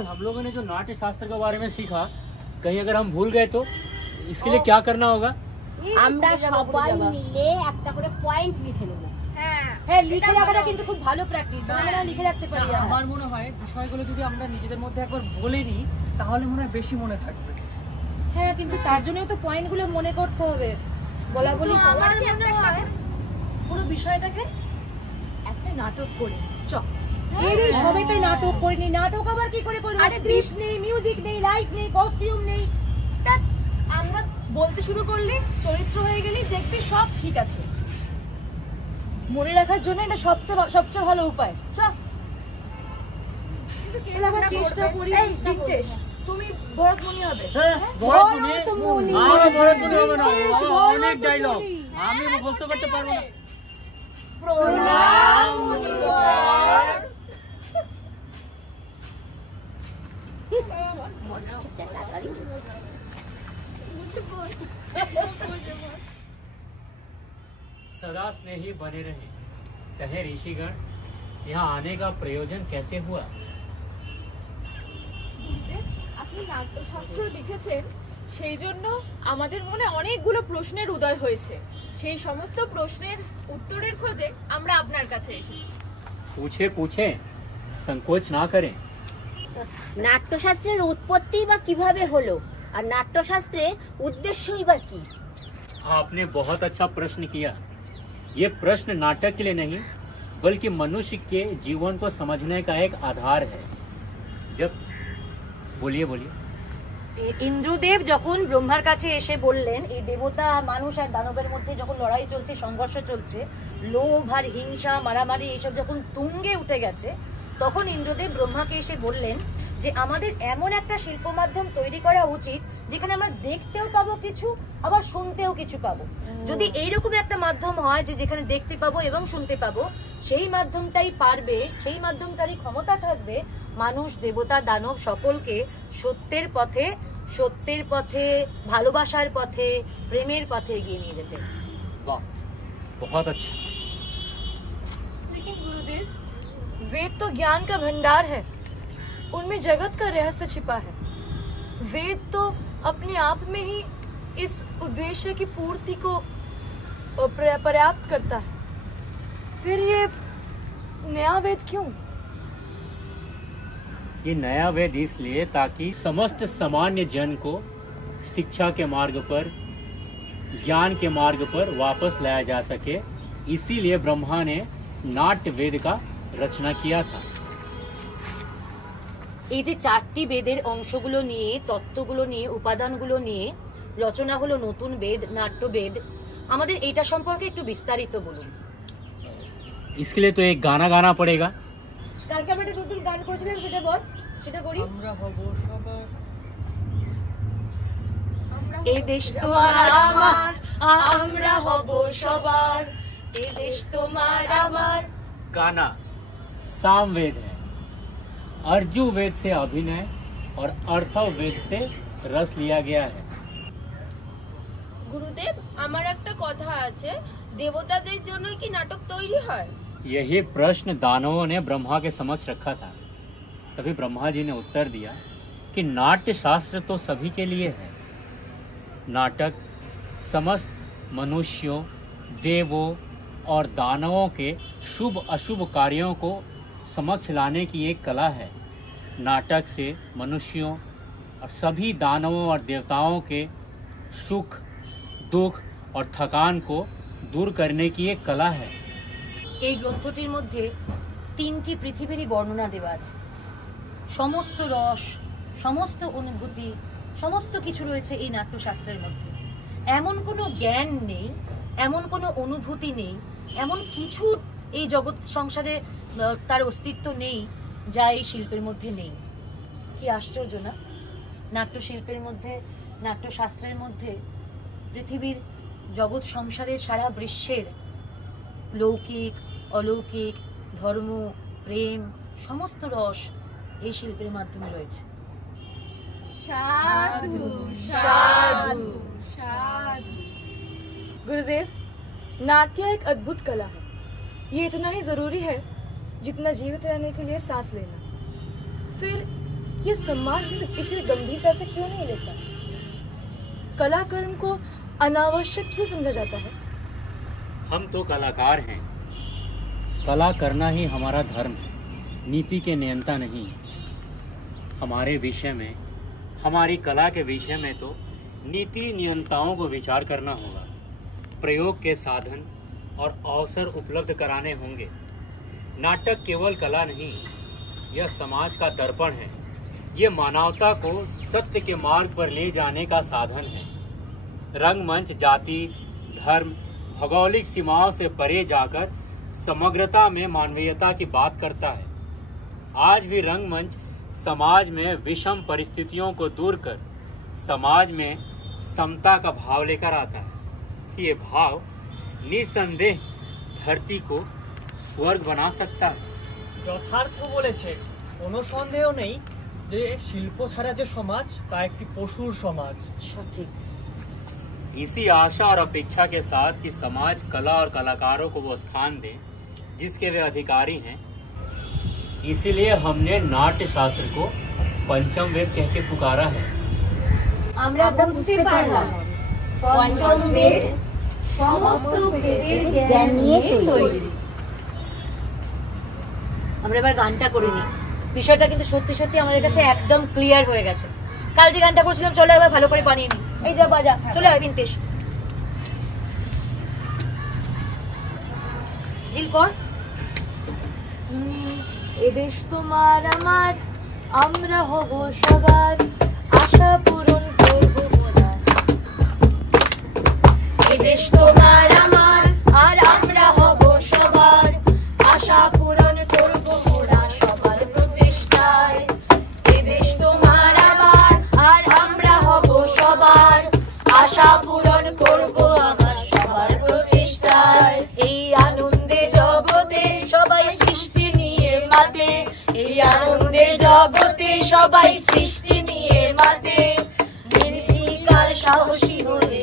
दरअसल हम लोगों ने जो नाट्य शास्त्र के बारे में सीखा, कहीं अगर हम भूल गए तो इसके लिए क्या करना होगा? আমরা সবাই মিলে একটা করে পয়েন্ট লিখে নেব। হ্যাঁ, লিখে রাখাটা কিন্তু খুব ভালো প্র্যাকটিস। আমরা লিখে রাখতে পারি। আমার মনে হয় বিষয়গুলো যদি আমরা নিজেদের মধ্যে একবার বলে নিই তাহলে মনে হয় বেশি মনে থাকবে। হ্যাঁ, কিন্তু তার জন্যই তো পয়েন্টগুলো মনে করতে হবে। বলা বলি আমার মনে হয় পুরো বিষয়টাকে একটা নাটক করে চ। এরই সবাই তাই নাটক করিনি। নাটক আবার কি করে করব? স্ক্রিপ্ট নেই, মিউজিক নেই, লাইট নেই, কস্টিউম নেই। তা আমরা বলতে শুরু করলে, চরিত্র হয়ে গেলে দেখবি সব ঠিক আছে। মনে রাখার জন্য এটা সবচেয়ে ভালো উপায়। চ তাহলে আবার চেষ্টা করি। বিদ্বেষ, তুমি ভরতমণি হবে। হ্যাঁ, ভরতমণি। ভরতমণি হবে না, অনেক ডায়লগ আমি মুখস্থ করতে পারবো না। প্রণাম মুনিবর। सदा स्नेही बने रहे, कहे ऋषिगण। यहाँ आने का प्रयोजन कैसे हुआ? আপনি নাট্যশাস্ত্র লিখেছেন, সেই জন্য আমাদের মনে অনেকগুলো প্রশ্নের উদয় হয়েছে। সেই সমস্ত প্রশ্নের উত্তরের খোঁজে আমরা আপনার কাছে এসেছি। पूछे पूछे, संकोच ना करें। নাট্যশাস্ত্রের উৎপত্তি বা কিভাবে হলো, আর নাট্যশাস্ত্রের উদ্দেশ্যই বা কি? आपने बहुत अच्छा प्रश्न किया। ये प्रश्न नाटक के लिए नहीं, बल्कि मनुष्य के जीवन को समझने का एक आधार है। जब बोलिए बोलिए। ইন্দ্রদেব যখন ব্রহ্মার কাছে এসে বললেন, এই দেবতা মানুষ আর দানবের মধ্যে যখন লড়াই চলছে, সংঘর্ষ চলছে, লোভ আর হিংসা, মারামারি এইসব যখন তুঙ্গে উঠে গেছে, তখন ইন্দ্রদেব ব্রহ্মাকে এসে বললেন যে আমাদের এমন একটা শিল্প মাধ্যম তৈরি করা উচিত যেখানে আমরা দেখতেও পাবো কিছু, আবার শুনতেও কিছু পাবো। যদি এইরকম একটা মাধ্যম হয় যে যেখানে দেখতে পাবো এবং শুনতে পাবো, সেই মাধ্যমটাই পারবে, সেই মাধ্যমটারই ক্ষমতা থাকবে মানুষ, দেবতা, দানব সকলকে সত্যের পথে, ভালোবাসার পথে, প্রেমের পথে এগিয়ে নিয়ে যেতে। वाह, बहुत अच्छा। लेकिन गुरुदेव, वेद तो ज्ञान का भंडार है, उनमें जगत का रहस्य छिपा है। वेद तो अपने आप में ही इस उद्देश्य की पूर्ति को पर्याप्त करता है, फिर ये नया वेद क्यों? ये नया वेद इसलिए ताकि समस्त सामान्य जन को शिक्षा के मार्ग पर, ज्ञान के मार्ग पर वापस लाया जा सके। इसीलिए ब्रह्मा ने नाट्य वेद का रचना किया था। এই যে চারটি বেদের অংশগুলো নিয়ে, তত্ত্বগুলো নিয়ে, উপাদানগুলো নিয়ে রচনা হলো নতুন বেদ, নাট্যবেদ। আমাদের এইটা সম্পর্কে একটু বিস্তারিত বলুন। इसके लिए तो एक गाना गाना पड़ेगा। কালকে আমরা একটা নতুন গান করেছিলাম, সেটা বল, সেটা করি। আমরা হব সবার, এই দেশ তোমার আমার, আমরা হব সবার, এই দেশ তোমার আমার। गाना साम वेद है, अर्जु वेद से अभिनय और अर्थव वेद से रस लिया गया है। গুরুদেব, আমার একটা কথা আছে, দেবতাদের জন্যই কি নাটক তৈরি হয়? यही प्रश्न दानवों ने ब्रह्मा के समक्ष रखा था। तभी ब्रह्मा जी ने उत्तर दिया कि नाट्य शास्त्र तो सभी के लिए है। नाटक समस्त मनुष्यों, देवों और दानवों के शुभ अशुभ कार्यों को समक्ष लाने की एक कला है। नाटक से मनुष्यों और सभी दानवों और देवताओं के सुख, दुख और थकान को दूर करने की एक कला है। এই গ্রন্থটির মধ্যে তিনটি পৃথিবীরই বর্ণনা দেওয়া আছে। সমস্ত রস, সমস্ত অনুভূতি, সমস্ত কিছু রয়েছে এই নাট্যশাস্ত্রের মধ্যে। এমন কোনো জ্ঞান নেই, এমন কোনো অনুভূতি নেই, এমন কিছু এই জগৎ সংসারে তার অস্তিত্ব নেই যা এই শিল্পের মধ্যে নেই। কি আশ্চর্য না? নাট্যশিল্পের মধ্যে, নাট্যশাস্ত্রের মধ্যে পৃথিবীর জগৎ সংসারের সারা বিশ্বের লৌকিক, অলৌকিক, ধর্ম, প্রেম, সমস্ত রস এই শিল্পের মাধ্যমে রয়েছে। সাধু সাধু সাধু। गुरुदेव, नाट्य एक अद्भुत कला है। ये इतना ही जरूरी है जितना जीवित रहने के लिए सांस लेना। फिर ये समाज इसे गंभीरता से क्यों नहीं लेता? कलाकर्म को अनावश्यक क्यों समझा जाता है? हम तो कलाकार हैं। कला करना ही हमारा धर्म है, नीति के नियंता नहीं। हमारे विषय में, हमारी कला के विषय में तो नीति नियंताओं को विचार करना होगा। प्रयोग के साधन और अवसर उपलब्ध कराने होंगे। नाटक केवल कला नहीं, यह समाज का दर्पण है। ये मानवता को सत्य के मार्ग पर ले जाने का साधन है। रंगमंच जाति, धर्म, भौगोलिक सीमाओं से परे जाकर समग्रता में मानवीयता की बात करता है। आज भी रंगमंच समाज में विषम परिस्थितियों को दूर कर समाज में समता का भाव लेकर आता है। ये भाव निसंदेह धरती को स्वर्ग बना सकता है। যথার্থ বলেছে, কোনো সন্দেহ নেই যে শিল্প ছাড়া যে সমাজ তা একটি পশুর সমাজ। সঠিক। इसी आशा और अपेक्षा के साथ कि समाज कला और कलाकारों को वो स्थान दे जिसके वे अधिकारी हैं, इसीलिए हमने नाट्य शास्त्र को पंचम वेद कह के पुकारा है। আমরা বুঝতে পারলাম পঞ্চম বেদ সমস্ত বেদের জ্ঞান নিয়ে তৈরি। আমরা এবার গানটা করিনি, বিষয়টা কিন্তু সত্যি সত্যি আমাদের কাছে একদম ক্লিয়ার হয়ে গেছে। কাল যে গানটা করছিলাম চলে এবার ভালো করে বানিয়ে নি। এই যা বাজা, চলে আয় বিন্তেশ। জিল কর। এদেশ তোমার আমার, আমরা হব সবার, আশা পূরণ করব মোরা। এদেশ তোমার আমার আর আমরা হব সবার, আশা পূরণ করব মোরা সবার প্রচেষ্টায়। এদেশ তোমার আমার আর আমরা হব সবার, আশা পূরণ করব আমার সবার প্রচেষ্টায়। এই আনন্দের জগতে সবাই সৃষ্টি নিয়ে মাতে, এই আনন্দের জগতে সবাই সৃষ্টি নিয়ে মাতে। নির্বিকার সাহসী হয়ে